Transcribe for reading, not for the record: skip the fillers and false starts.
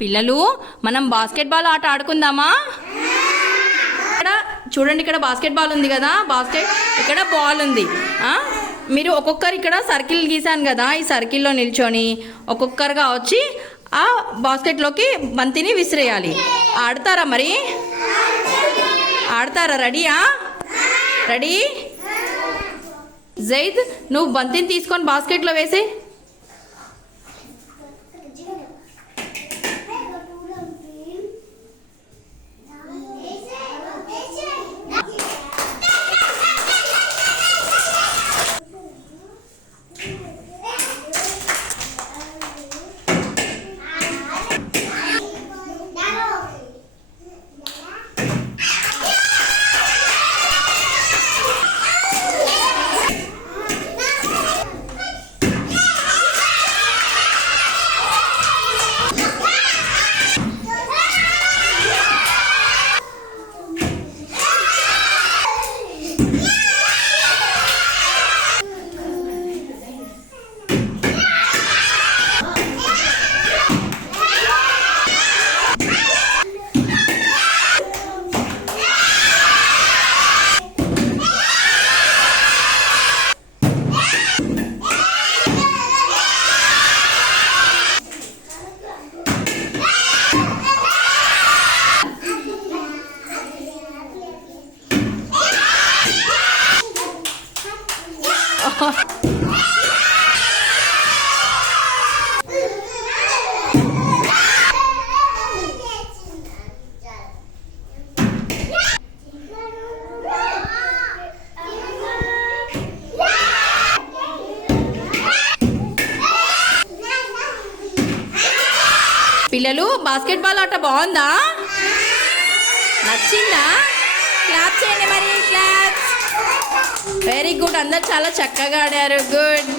పిల్లలు మనం బాస్కెట్బాల్ ఆట ఆడుకుందామా? ఇక్కడ చూడండి, ఇక్కడ బాస్కెట్బాల్ ఉంది కదా, ఇక్కడ బాల్ ఉంది. మీరు ఒక్కొక్కరు ఇక్కడ సర్కిల్ గీసాను కదా, ఈ సర్కిల్లో నిల్చొని ఒక్కొక్కరుగా వచ్చి ఆ బాస్కెట్లోకి బంతిని విసిరేయాలి. ఆడతారా మరి? ఆడతారా? రెడీయా? రెడీ? జైద్, నువ్వు బంతిని తీసుకొని బాస్కెట్లో వేసే. పిల్లలు, బాస్కెట్బాల్ ఆట బాగుందా? నచ్చిందా? క్లాప్ చేయండి మరి, క్లాప్. వెరీ గుడ్, అందరు చాలా చక్కగా ఆడారు. గుడ్.